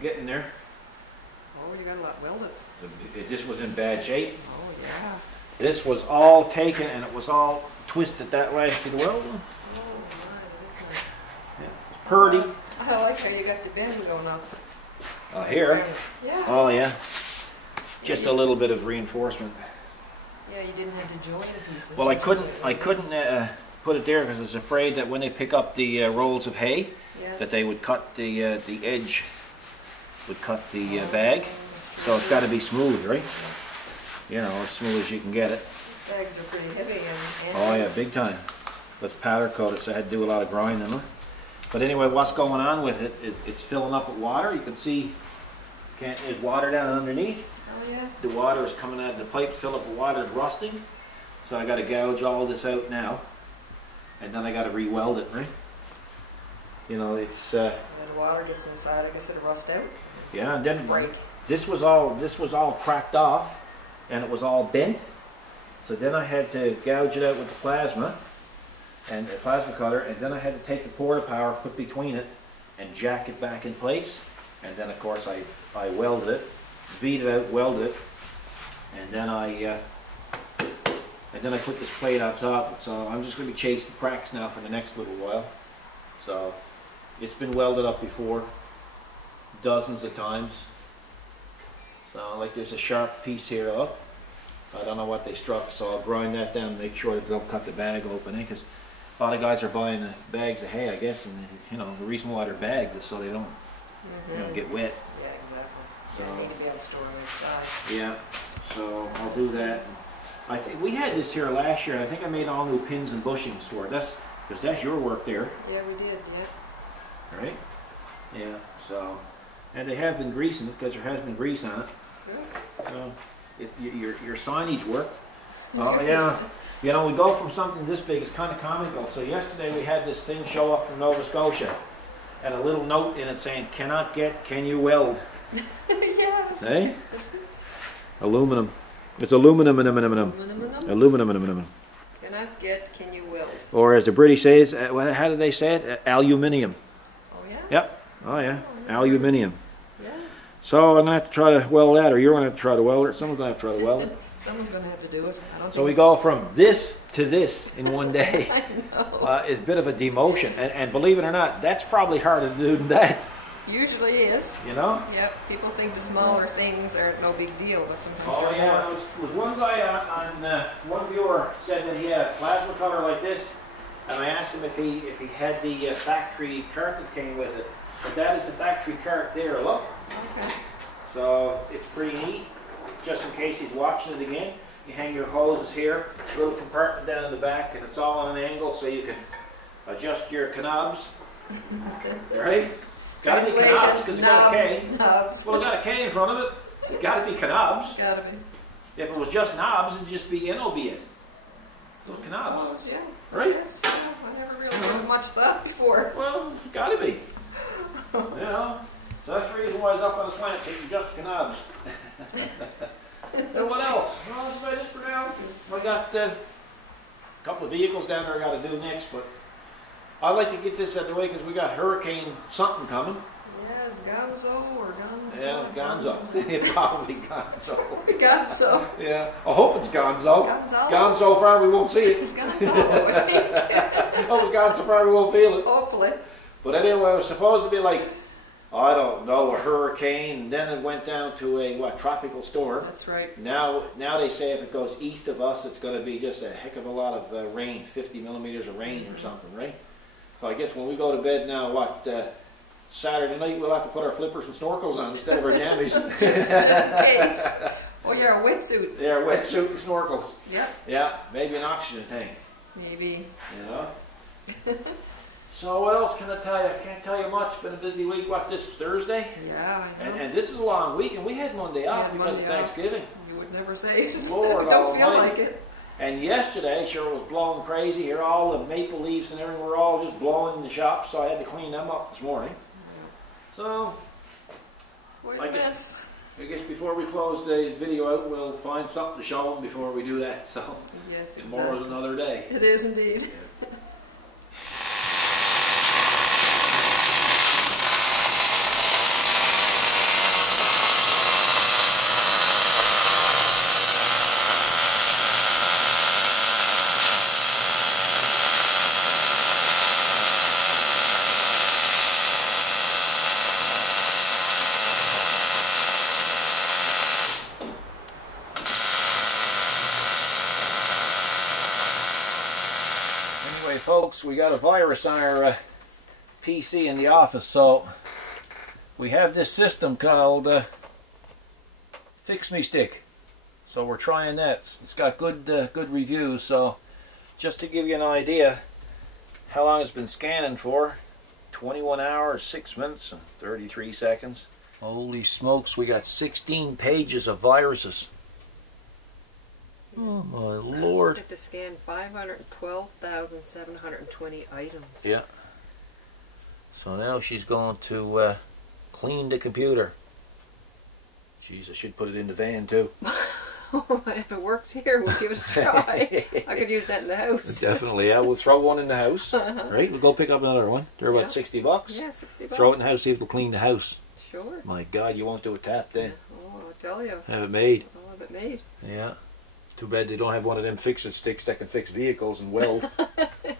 getting there. Oh, you got a lot welded. This was in bad shape. Oh, yeah. This was all taken and it was all twisted that way. See the weld? Oh, my, that is nice. Yeah, purdy. I like how you got the bend going up. Here. Yeah. Oh yeah. Just a little bit of reinforcement. Yeah, you didn't have to join the pieces. Well, I couldn't put it there because I was afraid that when they pick up the rolls of hay, that they would cut the edge, would cut the bag. So it's got to be smooth, right? You know, as smooth as you can get it. Bags are pretty heavy and oh yeah, big time. Let's powder coat it, so I had to do a lot of grinding. Huh? But anyway, what's going on with it is it's filling up with water. You can see there's water down underneath. Oh yeah. The water is coming out of the pipe, fill up with water, is rusting. So I got to gouge all this out now, and then I got to re-weld it, right? You know, it's. And the water gets inside. I guess it'll rust out. Yeah, and then break. This was all cracked off, and it was all bent. So then I had to gouge it out with the plasma, and the plasma cutter, and then I had to take the porta power, put between it, and jack it back in place. And then of course I welded it, V'd it out, welded it, and then I put this plate on top. So I'm just going to be chasing cracks now for the next little while. So it's been welded up before, dozens of times. So like there's a sharp piece here up. I don't know what they struck, so I'll grind that down and make sure that they don't cut the bag open, because a lot of guys are buying bags of hay, I guess, and you know the reason why they're bagged is so they don't, you know, get wet. Yeah, exactly. So they need to be able to store it inside. yeah, so I'll do that. I think we had this here last year, and I think I made all new pins and bushings for it. That's because that's your work there. Yeah, we did. Yeah. Right? Yeah. So, and they have been greasing it because there has been grease on it. Good. So. Your signage worked. Oh yeah, you know, we go from something this big, it's kind of comical. So yesterday we had this thing show up from Nova Scotia, and a little note in it saying, "Cannot get, can you weld?" Yeah. Hey? Aluminum. It's aluminum and aluminum. Cannot get, can you weld? Or as the British says, how do they say it? Aluminium. Oh yeah. Yep. Oh yeah. Aluminium. Yeah. So I'm going to have to try to weld that, or you're going to have to try to weld it. Someone's going to have to try to weld it. Someone's going to have to do it. I don't So we think go from this to this in one day. I know. It's a bit of a demotion. And believe it or not, that's probably harder to do than that. Usually is. You know? Yep. People think the smaller things are no big deal, but sometimes Oh they're yeah, more. there was one guy one viewer said that he had a plasma cutter like this, and I asked him if he had the factory cart that came with it. But that is the factory cart there, look. Okay. So it's pretty neat. Just in case he's watching it again, you hang your hoses here, a little compartment down in the back, and it's all on an angle so you can adjust your knobs. Right? Got to be knobs because it got a K. Knobs. Well, it got a K in front of it. It got to be knobs. Gotta be. If it was just knobs, it'd just be NOBS. Those knobs. Oh, yeah. Right? Yes, yeah. I never really heard much thought before. Well, got to be. You know? So that's the reason why it's up on the slant, so you can adjust the knobs. And what else? Well, that's about it for now. I got a couple of vehicles down there I got to do next, but I'd like to get this out of the way because we got Hurricane something coming. Yes, Gonzo or Gonzo. Yeah, Gonzo. Probably Gonzo. Gonzo. Yeah, I hope it's Gonzo. Gonzo. Gone so far we won't see it. It's Gonzo, I think. Oh, it's gone so far we won't feel it. Hopefully. But anyway, it was supposed to be like, I don't know, a hurricane, and then it went down to a, tropical storm. That's right. Now they say if it goes east of us, it's going to be just a heck of a lot of rain, 50 millimeters of rain or something, right? So I guess when we go to bed now, Saturday night, we'll have to put our flippers and snorkels on instead of our jammies. just in case. Oh, yeah, a wetsuit. Yeah, wetsuit and snorkels. Yep. Yeah, maybe an oxygen tank. Maybe. You know? So what else can I tell you? I can't tell you much. It's been a busy week. What, this Thursday? Yeah, I know. And this is a long week, and we had Monday off because Monday of Thanksgiving. You would never say. Just Lord we don't feel Almighty. like it. And yesterday, sure was blowing crazy. Here, all the maple leaves and everything were all just blowing in the shop, so I had to clean them up this morning. So, What I a guess- mess. I guess before we close the video out, we'll find something to show them before we do that. So, Yes, tomorrow's another day. It is indeed. Anyway, folks, we got a virus on our PC in the office, so we have this system called Fix Me Stick. So we're trying that. It's got good reviews. So just to give you an idea how long it's been scanning for, 21 hours, 6 minutes, and 33 seconds. Holy smokes, we got 16 pages of viruses. Oh my Lord. I had to scan 512,720 items. Yeah. So now she's going to clean the computer. Jeez, I should put it in the van too. If it works here, we'll give it a try. I could use that in the house. Definitely, yeah. We'll throw one in the house. Right? We'll go pick up another one. They're about $60. Yeah, $60. Throw it in the house, see if it'll clean the house. Sure. My God, you won't do a tap then. Oh, I'll tell you. Have it made. I'll have it made. Yeah. Too bad they don't have one of them fix-it sticks that can fix vehicles and weld. It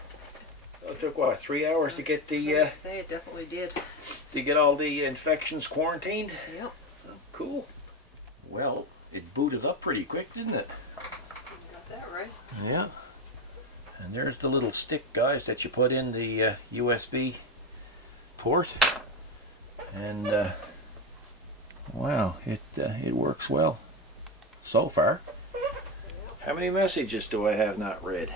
took what, 3 hours to get the I say it definitely did. to get all the infections quarantined? Yep. Oh, cool. Well, it booted up pretty quick, didn't it? You got that right. Yeah. And there's the little stick, guys, that you put in the USB port. And wow, it works well so far. How many messages do I have not read?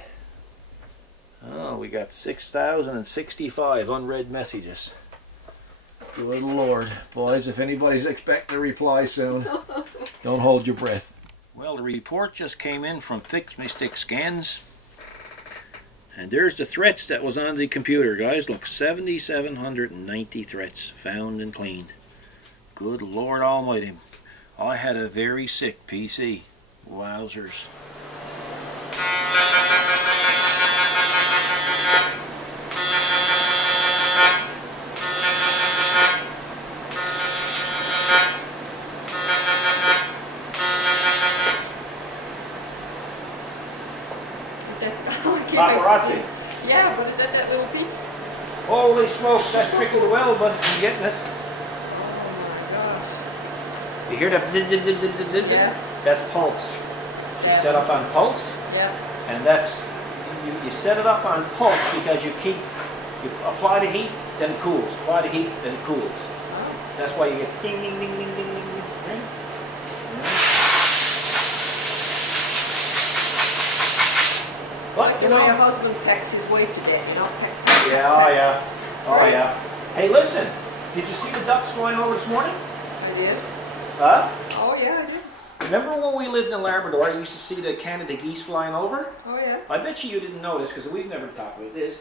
Oh, we got 6,065 unread messages. Good Lord. Boys, if anybody's expecting a reply soon, don't hold your breath. Well, the report just came in from Fix Me Stick Scans. And there's the threats that was on the computer, guys. Look, 7,790 threats found and cleaned. Good Lord Almighty. I had a very sick PC. Wowzers. Paparazzi. Yeah, but is that little piece? Holy smokes, that's tricky to weld, but I'm getting it. Oh my gosh. You hear that? Yeah. That's pulse. You set up on pulse, Yeah. and that's you set it up on pulse because you apply the heat, then it cools. Apply the heat, then it cools. Oh. That's why you get ding ding ding ding ding ding. Right? But Like you the way a know. husband pecks his wife to death, not peck. Yeah, oh yeah, oh Right. yeah. Hey, listen, did you see the ducks flying over this morning? I did. Huh? Oh yeah, I did. Remember when we lived in Labrador, you used to see the Canada geese flying over? Oh yeah. I bet you didn't notice, because we've never talked about this.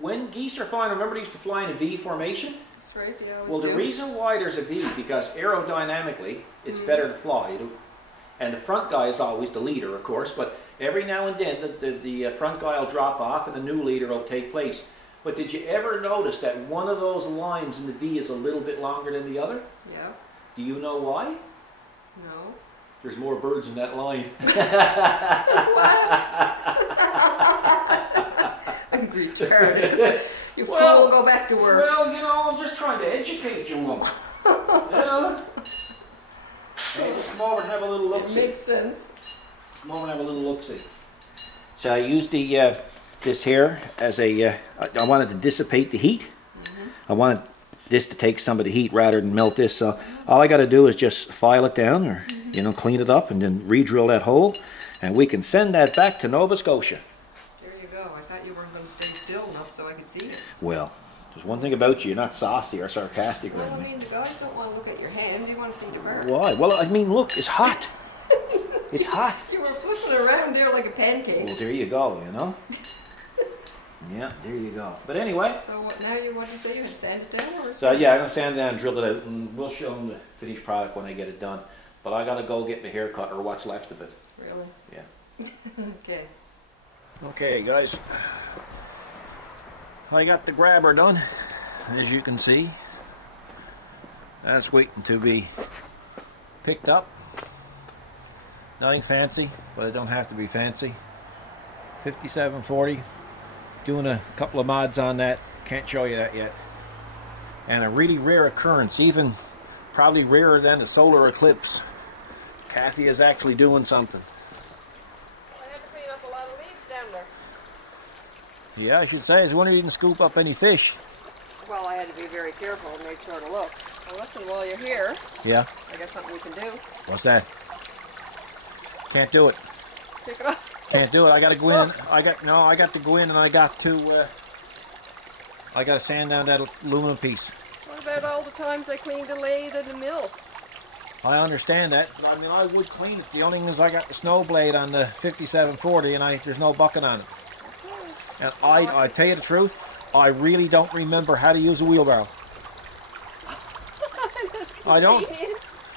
When geese are flying, remember they used to fly in a V formation? That's right. Yeah. I always Well, the do. reason why there's a V, because aerodynamically, it's better to fly. And the front guy is always the leader, of course, but every now and then the front guy will drop off and a new leader will take place. But did you ever notice that one of those lines in the V is a little bit longer than the other? Yeah. Do you know why? No. There's more birds in that line. I'm retarded. You Well, fool, go back to work. Well, you know, I'm just trying to educate you, woman. You know? Hey, just come over and have a little It look-see. makes sense. Come over and have a little look-see. So I used the this here as a, I wanted to dissipate the heat. I wanted this to take some of the heat rather than melt this. So all I got to do is just file it down or, you know, clean it up and then re-drill that hole. And we can send that back to Nova Scotia. There you go. I thought you weren't going to stay still enough so I could see it. Well, there's one thing about you, you're not saucy or sarcastic or Well, I anything. mean, the guys don't want to look at your hands. You want to see your bird. Why? Well, I mean, look, it's hot. It's hot. You were pushing it around there like a pancake. Well, there you go, you know. Yeah, there you go. But anyway, So what, now you want to say you had sand it down? Or? so yeah, I'm going to sand it down and drill it out, and we'll show them the finished product when I get it done. But I got to go get my hair cut, or what's left of it. Really? Yeah. Okay. Okay, guys. I got the grabber done, as you can see. That's waiting to be picked up. Nothing fancy, but it don't have to be fancy. 5740. Doing a couple of mods on that. Can't show you that yet. And a really rare occurrence, even probably rarer than the solar eclipse. Kathy is actually doing something. I had to clean up a lot of leaves down there. Yeah, I should say. I was wondering if you can scoop up any fish. Well, I had to be very careful and make sure to look. Well, listen, while you're here, Yeah. I got something we can do. What's that? Can't do it. Pick it up. Can't do it. I got to go in. I got to go in, and I got to sand down that aluminum piece. What about all the times I cleaned the lathe and the mill? I understand that. I mean, I would clean it. The only thing is I got the snow blade on the 5740, and there's no bucket on it. And I tell you the truth, I really don't remember how to use a wheelbarrow. I don't.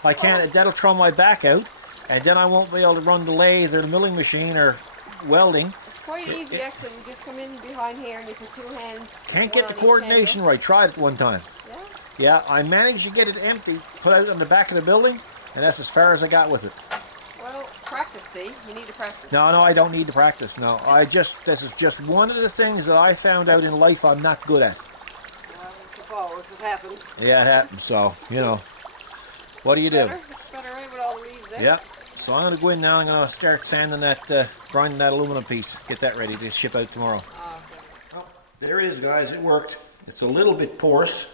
I can't. That'll throw my back out, and then I won't be able to run the lathe or the milling machine or welding. It's quite easy, actually. You just come in behind here and you put two hands. Can't get the coordination right. Tried it one time. Yeah? Yeah, I managed to get it empty, put out on the back of the building, and that's as far as I got with it. Well, practice, see? You need to practice. No, I don't need to practice. No, this is just one of the things that I found out in life I'm not good at. Well, I suppose it happens. Yeah, it happens. So, you know, what do you do? It's better, right, with all the leaves there. Yeah. So I'm going to go in now. I'm going to start sanding that, grinding that aluminum piece. Get that ready to ship out tomorrow. Oh, okay. Well, there it is, guys. It worked. It's a little bit porous,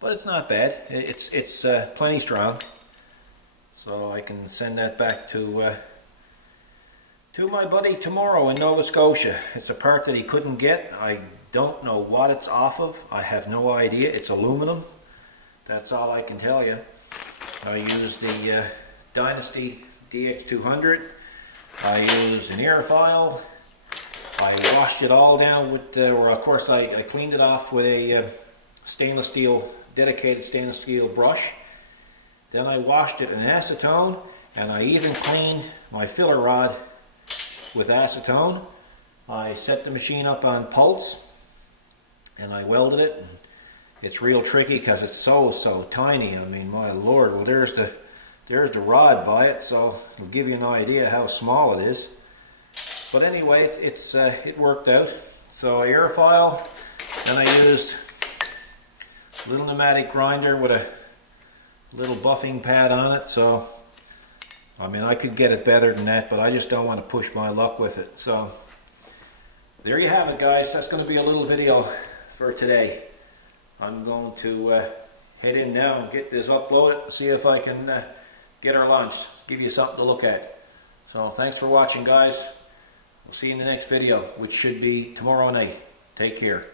but it's not bad. It's plenty strong. So I can send that back to my buddy tomorrow in Nova Scotia. It's a part that he couldn't get. I don't know what it's off of. I have no idea. It's aluminum. That's all I can tell you. I used the Dynasty DX200. I used an airfoil. I washed it all down with, of course I cleaned it off with a dedicated stainless steel brush. Then I washed it in acetone, and I even cleaned my filler rod with acetone. I set the machine up on pulse, and I welded it. It's real tricky because it's so tiny. I mean, my lord. Well, there's the rod by it, so it'll give you an idea how small it is. But anyway, it worked out. So airfoil, then I used a little pneumatic grinder with a little buffing pad on it. So I mean, I could get it better than that, but I just don't want to push my luck with it. So there you have it, guys. That's going to be a little video for today. I'm going to head in now and get this uploaded and see if I can get our lunch, give you something to look at. So thanks for watching, guys. We'll see you in the next video, which should be tomorrow night. Take care.